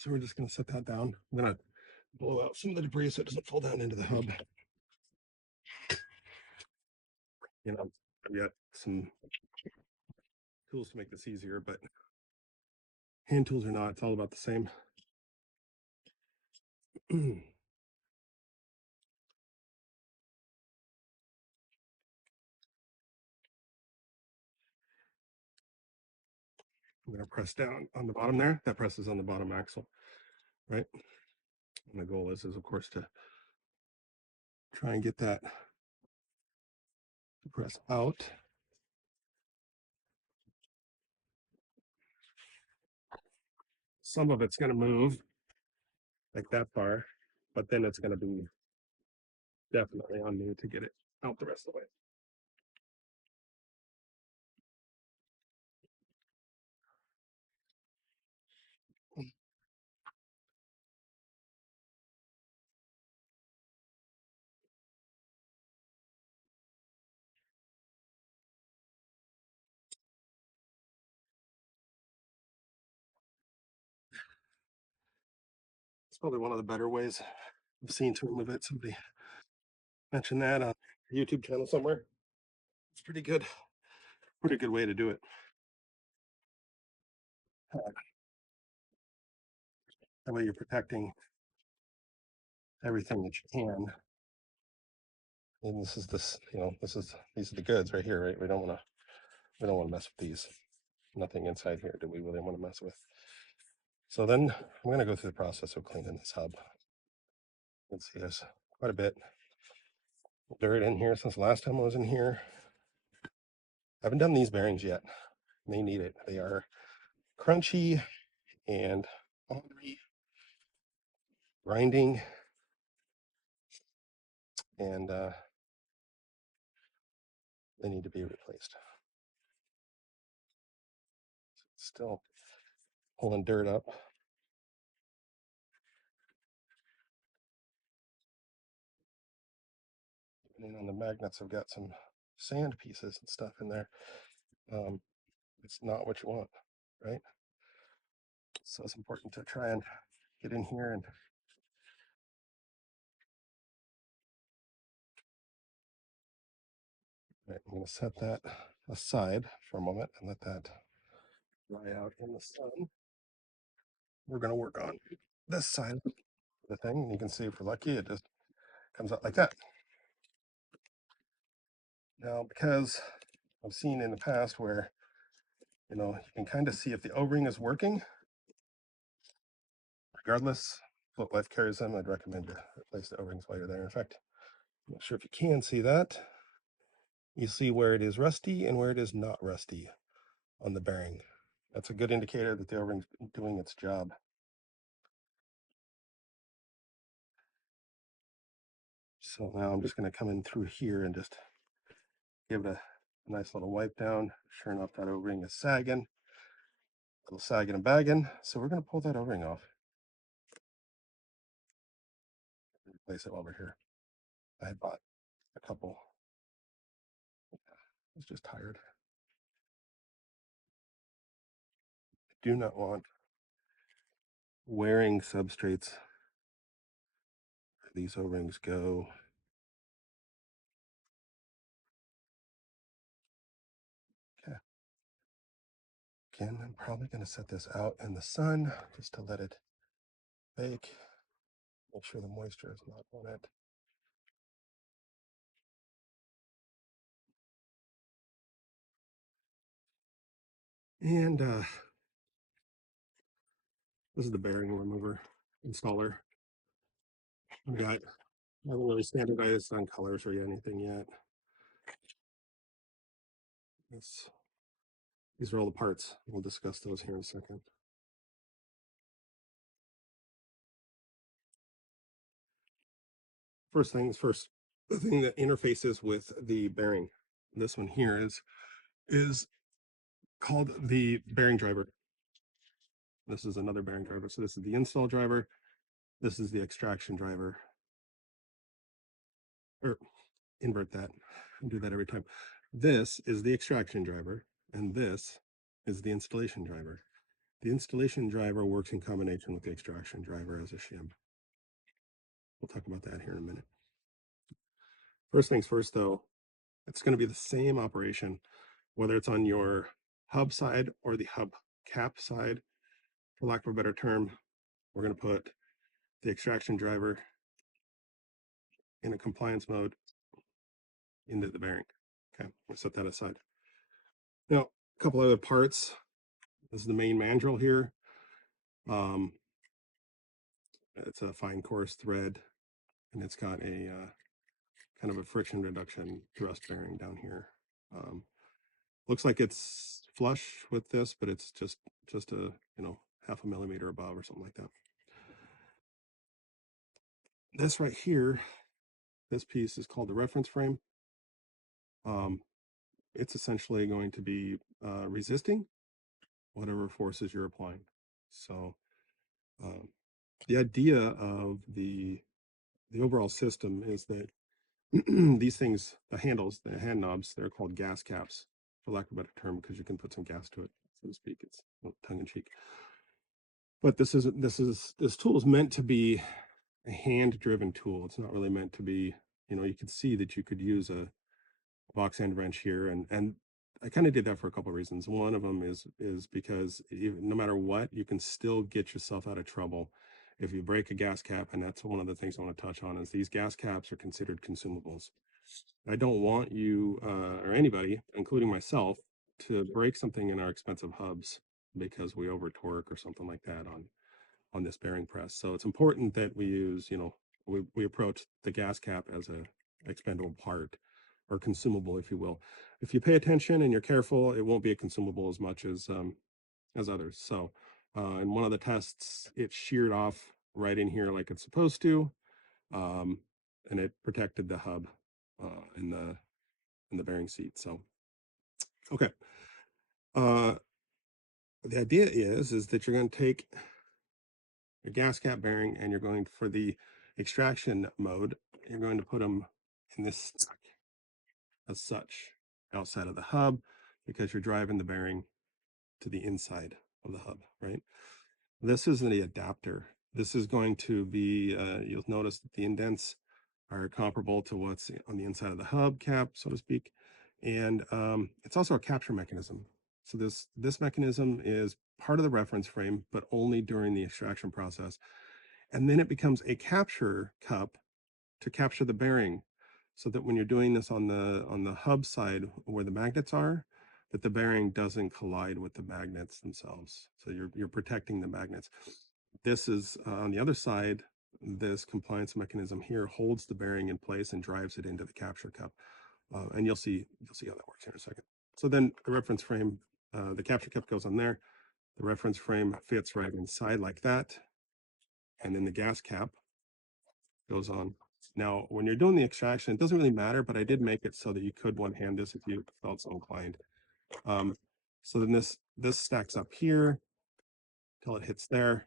So we're just going to set that down. I'm going to blow out some of the debris so it doesn't fall down into the hub. You know, I've got some tools to make this easier, but hand tools or not, it's all about the same. I'm going to press down on the bottom there. That presses on the bottom axle, right? And the goal is of course, to try and get that to press out. Some of it's going to move like that far, but then it's going to be definitely on me to get it out the rest of the way. It's probably one of the better ways I've seen to remove it. Somebody mentioned that on a YouTube channel somewhere. It's pretty good way to do it. That way you're protecting everything that you can. And these are the goods right here, right? We don't want to mess with these. Nothing inside here do we really want to mess with. So then I'm going to go through the process of cleaning this hub. You can see there's quite a bit of dirt in here since the last time I was in here. I haven't done these bearings yet. They need it. They are crunchy and ornery, grinding, and they need to be replaced. Still pulling dirt up. And on the magnets, I've got some sand pieces and stuff in there. It's not what you want, right? So it's important to try and get in here and right, I'm going to set that aside for a moment and let that dry out in the sun. We're going to work on this side of the thing, and you can see if we're lucky, it just comes out like that. Now, because I've seen in the past where, you can kind of see if the O-ring is working. Regardless, Float Life carries them. I'd recommend to replace the O-rings while you're there. In fact, I'm not sure if you can see that. You see where it is rusty and where it is not rusty on the bearing. That's a good indicator that the O-ring's doing its job. So now I'm just going to come in through here and just give it a nice little wipe down. Sure enough, that O-ring is sagging. A little sagging and bagging. So we're going to pull that O-ring off. Replace it while we're here. I had bought a couple. I was just tired. I do not want wearing substrates where these O-rings go. Okay. Again, I'm probably going to set this out in the sun just to let it bake. Make sure the moisture is not on it. And this is the bearing remover installer. I haven't really standardized on colors or anything yet. These are all the parts. We'll discuss those here in a second. First things first, the thing that interfaces with the bearing. This one here is called the bearing driver. This is another bearing driver. So this is the install driver. This is the extraction driver. Or invert that and do that every time. This is the extraction driver, and this is the installation driver. The installation driver works in combination with the extraction driver as a shim. We'll talk about that here in a minute. First things first, though, it's going to be the same operation, whether it's on your hub side or the hub cap side. For lack of a better term, we're going to put the extraction driver in a compliance mode into the bearing. Okay, we'll set that aside. Now, a couple other parts. This is the main mandrel here. It's a fine coarse thread, and it's got a kind of a friction reduction thrust bearing down here. Looks like it's flush with this, but it's just a half a millimeter above or something like that. This right here, this piece is called the reference frame. It's essentially going to be resisting whatever forces you're applying. So the idea of the overall system is that these things, the handles, the hand knobs, they're called gas caps, for lack of a better term, because you can put some gas to it, so to speak. It's tongue in cheek. But this tool is meant to be a hand-driven tool. It's not really meant to be, you can see that you could use a box end wrench here, and I kind of did that for a couple of reasons. One of them is because no matter what, you can still get yourself out of trouble if you break a gas cap, and that's one of the things I want to touch on. Is these gas caps are considered consumables. I don't want you or anybody, including myself, to break something in our expensive hubs because we over torque or something like that on this bearing press. So it's important that we use, we approach the gas cap as a expendable part or consumable, if you will. If you pay attention and you're careful, it won't be a consumable as much as others. So in one of the tests, it sheared off right in here like it's supposed to, and it protected the hub in the bearing seat. So okay, the idea is that you're going to take your gas cap bearing and you're going for the extraction mode. You're going to put them in this stack as such outside of the hub because you're driving the bearing to the inside of the hub, right? This is the adapter. This is going to be, you'll notice that the indents are comparable to what's on the inside of the hub cap, so to speak. And it's also a capture mechanism. So this mechanism is part of the reference frame, but only during the extraction process. And then it becomes a capture cup to capture the bearing, so that when you're doing this on the hub side where the magnets are, that the bearing doesn't collide with the magnets themselves. So you're protecting the magnets. This is on the other side. This compliance mechanism here holds the bearing in place and drives it into the capture cup. And you'll see how that works here in a second. So then the reference frame, the capture cup goes on there. The reference frame fits right inside like that. And then the gas cap goes on. Now, when you're doing the extraction, it doesn't really matter, but I did make it so that you could one-hand this if you felt so inclined. So then this stacks up here till it hits there.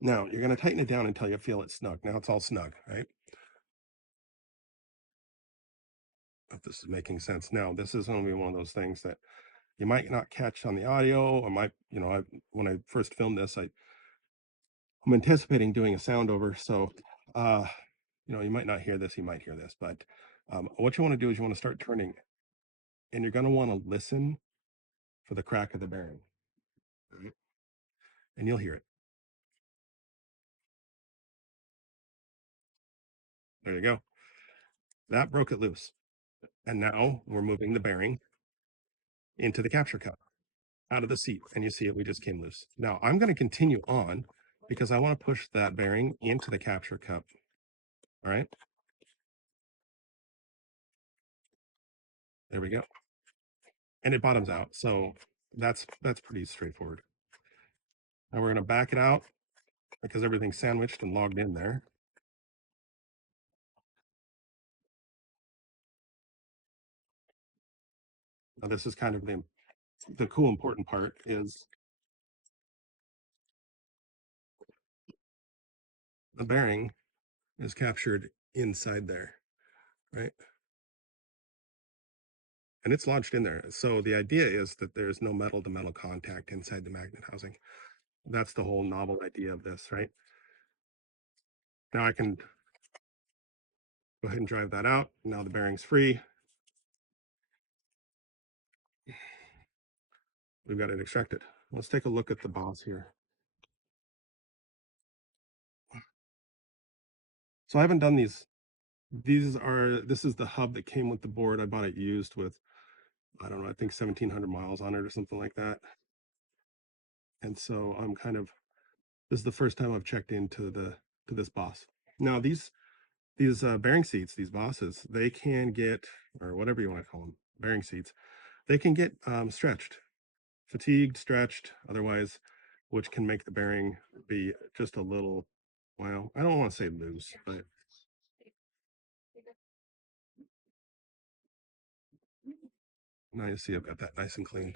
Now, you're going to tighten it down until you feel it snug. Now it's all snug, right? If this is making sense. Now, this is going to be one of those things that you might not catch on the audio, or might, when I first filmed this, I'm anticipating doing a sound over. So, you might not hear this, you might hear this, but what you want to do is you want to start turning, and you're going to want to listen for the crack of the bearing, right? And you'll hear it. There you go. That broke it loose. And now we're moving the bearing into the capture cup out of the seat. And you see it, we just came loose. Now I'm going to continue on because I want to push that bearing into the capture cup. All right. There we go. And it bottoms out. So that's pretty straightforward. Now we're going to back it out because everything's sandwiched and logged in there. Now this is kind of the cool important part is the bearing is captured inside there, right? And it's lodged in there. So the idea is that there's no metal to metal contact inside the magnet housing. That's the whole novel idea of this, right? Now I can go ahead and drive that out. Now the bearing's free. We've got it extracted. Let's take a look at the boss here. So I haven't done these. This is the hub that came with the board. I bought it used with, I don't know, I think 1,700 miles on it or something like that. And so I'm this is the first time I've checked into this boss. Now these bearing seats, these bosses, they can get, or whatever you want to call them, bearing seats, they can get stretched, fatigued, stretched, otherwise, which can make the bearing be just a little, well, I don't want to say loose, but now you see I've got that nice and clean.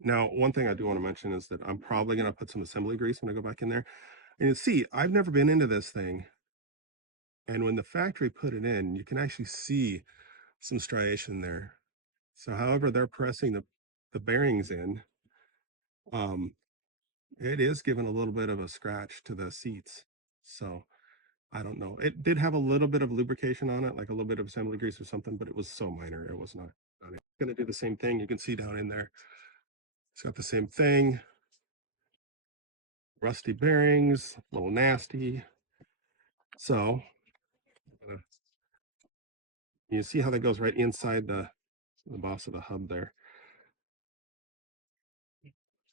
Now, one thing I do want to mention is that I'm probably going to put some assembly grease when I go back in there. And you see, I've never been into this thing. And when the factory put it in, you can actually see some striation there. So however they're pressing the bearings in, it is giving a little bit of a scratch to the seats. So I don't know. It did have a little bit of lubrication on it, like a little bit of assembly grease or something, but it was so minor. It was not going to do the same thing. You can see down in there. It's got the same thing. Rusty bearings, a little nasty. So you see how that goes right inside the boss of the hub there.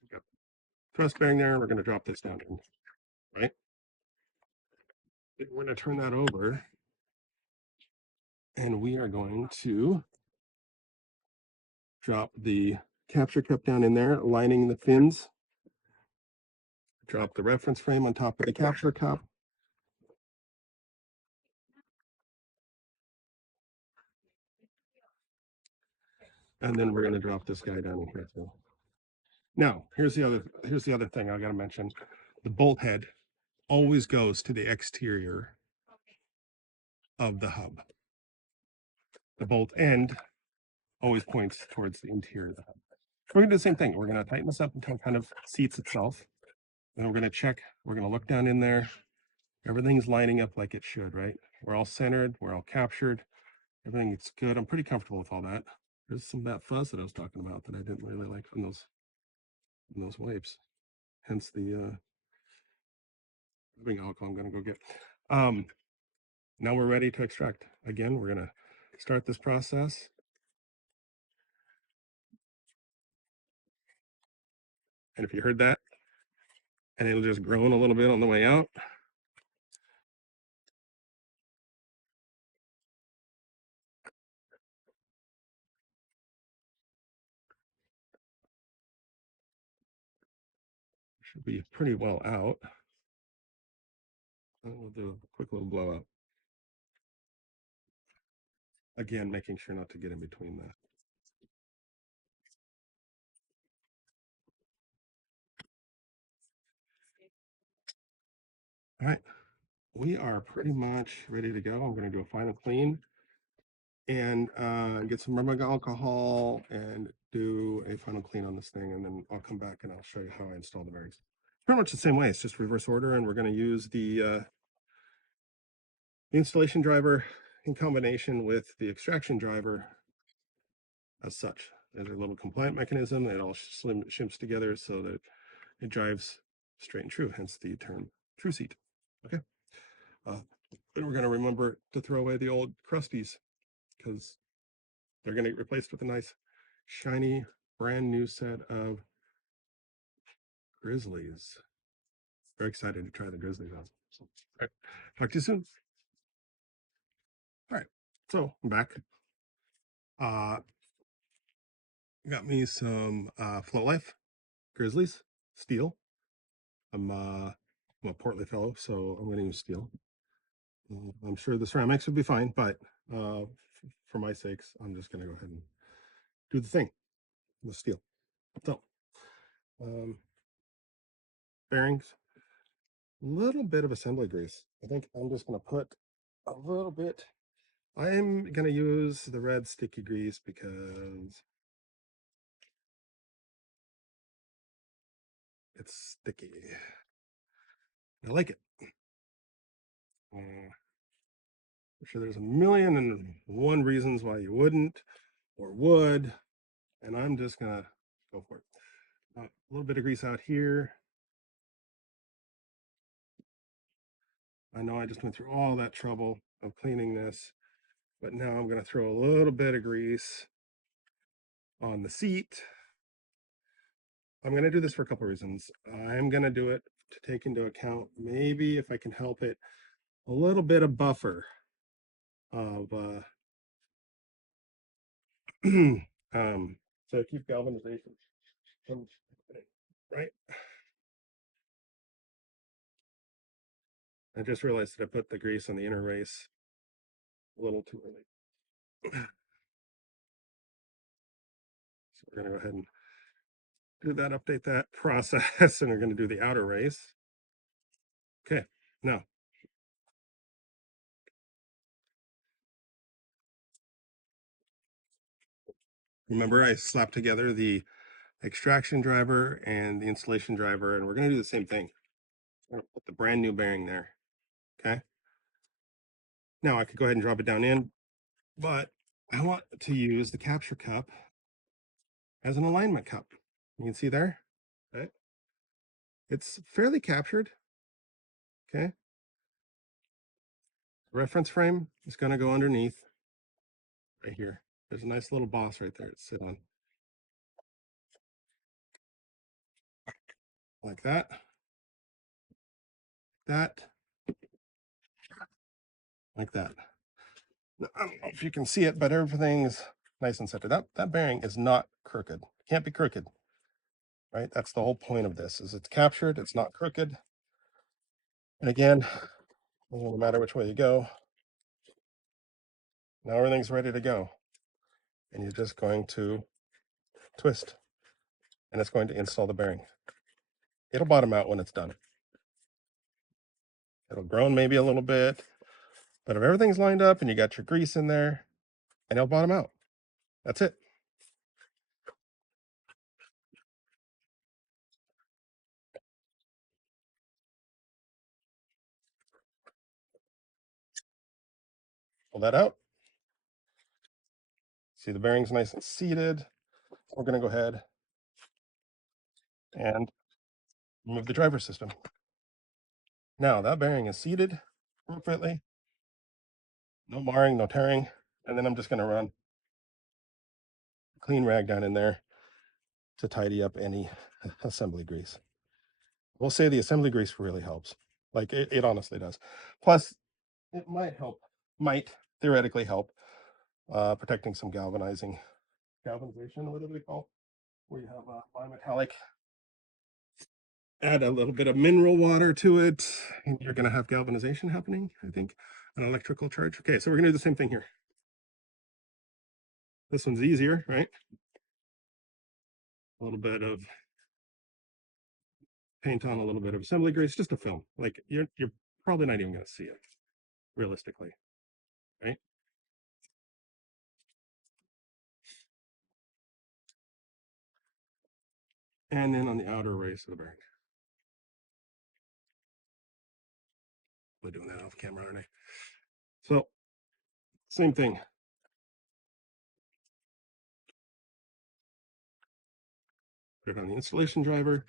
Got thrust bearing there. We're going to drop this down in, right? We're going to turn that over and we are going to drop the capture cup down in there, lining the fins. Drop the reference frame on top of the capture cup. And then we're going to drop this guy down in here too. Now, here's the other thing I got to mention. The bolt head always goes to the exterior of the hub. The bolt end always points towards the interior of the hub. We're going to do the same thing. We're going to tighten this up until it kind of seats itself. Then we're going to check. We're going to look down in there. Everything's lining up like it should, right? We're all centered. We're all captured. Everything is good. I'm pretty comfortable with all that. There's some of that fuzz that I was talking about that I didn't really like from those wipes. Hence the rubbing alcohol I'm going to go get. Now we're ready to extract. Again, we're going to start this process. And if you heard that, and it'll just groan a little bit on the way out. Should be pretty well out. And we'll do a quick little blowout. Again, making sure not to get in between that. All right, we are pretty much ready to go. I'm going to do a final clean and get some rubbing alcohol and do a final clean on this thing. And then I'll come back and I'll show you how I install the bearings. Pretty much the same way. It's just reverse order. And we're going to use the installation driver in combination with the extraction driver as such. There's a little compliant mechanism. It all shimps together so that it drives straight and true, hence the term TrueSeat. Okay. And we're going to remember to throw away the old crusties because they're going to get replaced with a nice, shiny, brand new set of Grizzlies. Very excited to try the Grizzlies out. So, all right. Talk to you soon. All right. So I'm back. Got me some Float Life Grizzlies steel. I'm a portly fellow, so I'm going to use steel. I'm sure the ceramics would be fine, but for my sakes, I'm just going to go ahead and do the thing with steel. So, bearings, a little bit of assembly grease. I think I'm just going to put a little bit. I'm going to use the red sticky grease because it's sticky. I like it. I'm sure there's a million and one reasons why you wouldn't or would, and I'm just going to go for it. A little bit of grease out here. I know I just went through all that trouble of cleaning this, but now I'm going to throw a little bit of grease on the seat. I'm going to do this for a couple of reasons. I'm going to do it to take into account, maybe if I can help it, a little bit of buffer of so keep galvanization from happening, right? I just realized that I put the grease on the inner race a little too early. So we're going to go ahead and do that, update that process, and we're going to do the outer race. Okay, now remember I slapped together the extraction driver and the installation driver, and we're going to do the same thing. We're going to put the brand new bearing there. Okay. Now I could go ahead and drop it down in, but I want to use the capture cup as an alignment cup. You can see there, right? It's fairly captured. Okay. Reference frame is going to go underneath right here. There's a nice little boss right there to sit on. Like that. Like that. Now, I don't know if you can see it, but everything's nice and centered. That bearing is not crooked. Can't be crooked, right? That's the whole point of this, is it's captured, it's not crooked. And again, it doesn't matter which way you go. Now everything's ready to go. And you're just going to twist, and it's going to install the bearing. It'll bottom out when it's done. It'll groan maybe a little bit, but if everything's lined up and you got your grease in there, and it'll bottom out. That's it. Pull that out. See, the bearing's nice and seated. We're going to go ahead and remove the driver system. Now that bearing is seated appropriately. No marring, no tearing. And then I'm just going to run a clean rag down in there to tidy up any assembly grease. We'll say the assembly grease really helps. Like it honestly does. Plus, it might theoretically help protecting some galvanization, what do they call? Where you have a bimetallic, add a little bit of mineral water to it, and you're going to have galvanization happening, I think, an electrical charge. Okay, so we're going to do the same thing here. This one's easier, right? A little bit of paint on, a little bit of assembly grease, just a film. Like you're probably not even going to see it realistically, right? And then on the outer race of the bearing. We're doing that off camera, aren't I? So same thing. Put it on the installation driver.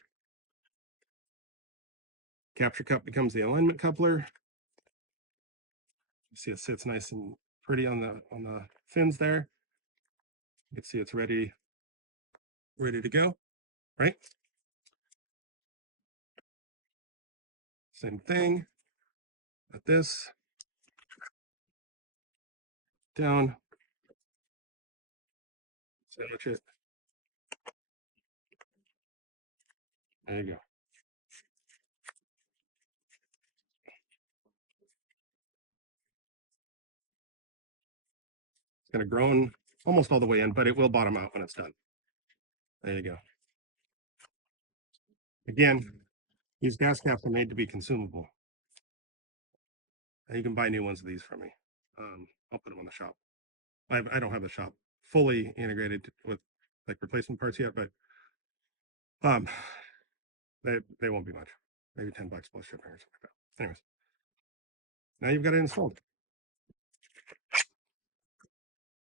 Capture cup becomes the alignment coupler. You see it sits nice and pretty on the fins there. You can see it's ready to go, right? Same thing. At this down, sandwich it. There you go. It's going to groan almost all the way in, but it will bottom out when it's done. There you go. Again, these gas caps are made to be consumable. And you can buy new ones of these from me. I'll put them on the shop. I don't have the shop fully integrated with like replacement parts yet, but um, they won't be much. Maybe $10 plus shipping or something like that. Anyways, now you've got it installed.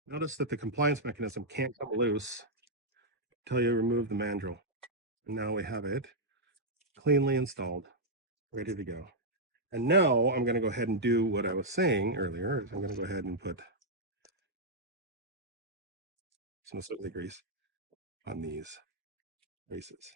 Notice that the compliance mechanism can't come loose until you remove the mandrel. And now we have it cleanly installed, ready to go. And now I'm going to go ahead and do what I was saying earlier. I'm going to go ahead and put some assembly grease on these bases.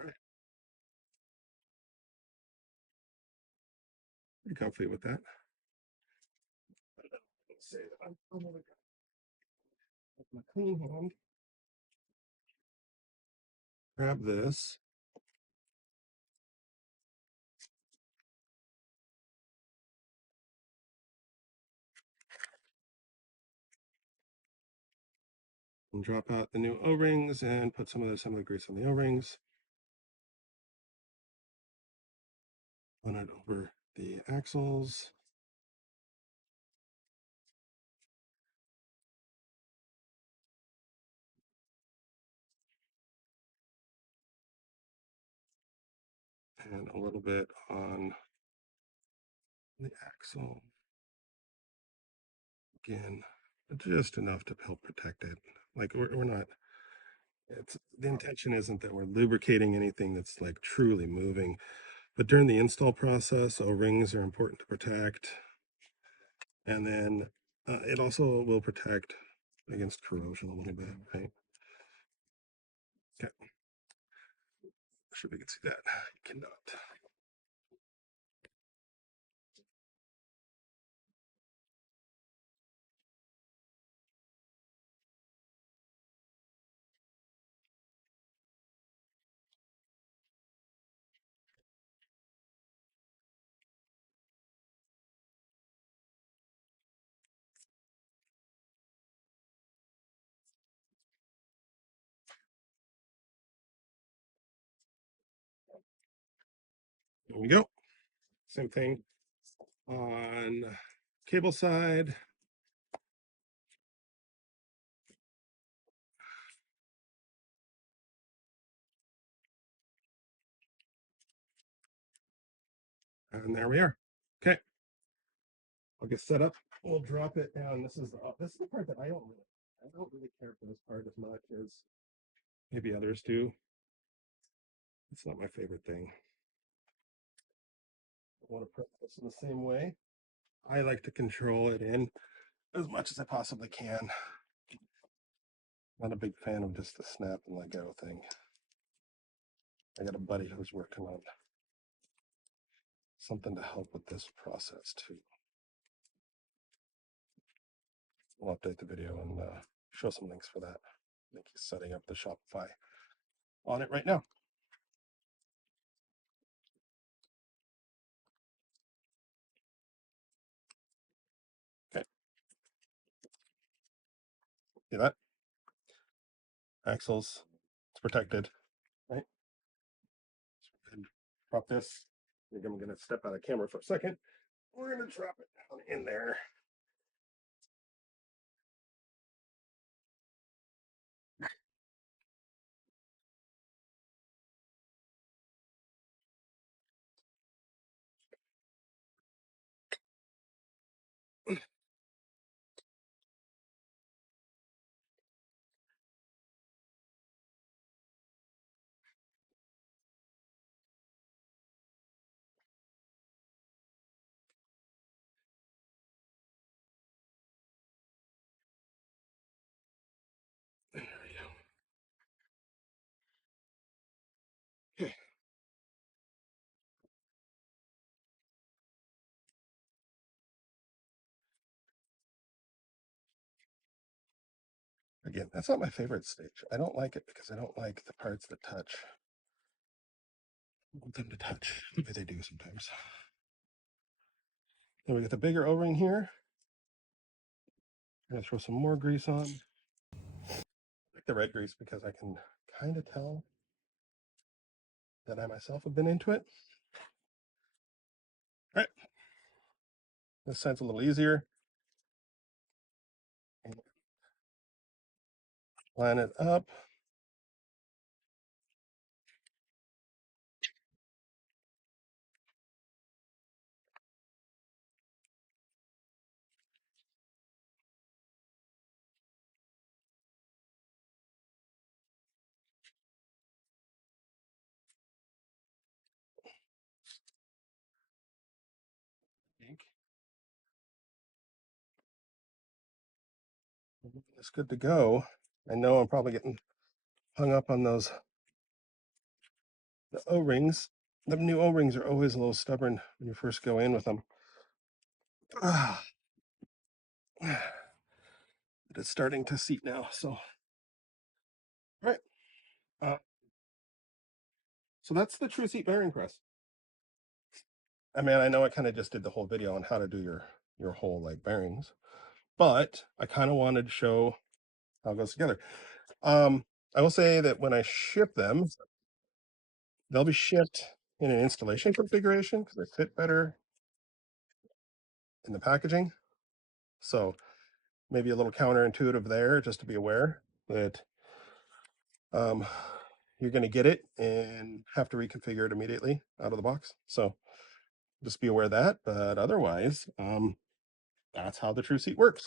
All right. Pretty comfy with that. Let's say that I'm with my clean hand. Grab this. And drop out the new O-rings and put some of the assembly grease on the O-rings. Run it over the axles. And a little bit on the axle. Again, just enough to help protect it. Like we're not, it's the intention isn't that we're lubricating anything that's like truly moving. But during the install process, O-rings are important to protect. And then it also will protect against corrosion a little bit, right? Okay. Sure we can see that. You cannot. There we go. Same thing on cable side. And there we are. Okay. I'll get set up. We'll drop it down. This is the part that I don't really care for this part as much as maybe others do. It's not my favorite thing. I want to put this in the same way. I like to control it in as much as I possibly can. Not a big fan of just the snap and let go thing. I got a buddy who's working on something to help with this process too. We'll update the video and show some links for that. I think he's setting up the Shopify on it right now. Okay. See that? Axles, it's protected, right? Drop this. I'm going to step out of camera for a second. We're going to drop it down in there. again, that's not my favorite stage. I don't like it because I don't like the parts that touch. I want them to touch the way they do sometimes. Then we got the bigger O-ring here. I'm gonna throw some more grease on. I like the red grease because I can kind of tell that I myself have been into it. All right, this side's a little easier. Line it up. It's good to go. I know I'm probably getting hung up on those the O-rings. The new O-rings are always a little stubborn when you first go in with them. It's starting to seat now. So, all right. So that's the TrueSeat Bearing Press. I mean, I know I kind of just did the whole video on how to do your whole like bearings, but I kind of wanted to show how it goes together. I will say that when I ship them, they'll be shipped in an installation configuration because they fit better in the packaging. So maybe a little counterintuitive there, just to be aware that you're going to get it and have to reconfigure it immediately out of the box. So just be aware of that. But otherwise, that's how the TrueSeat works.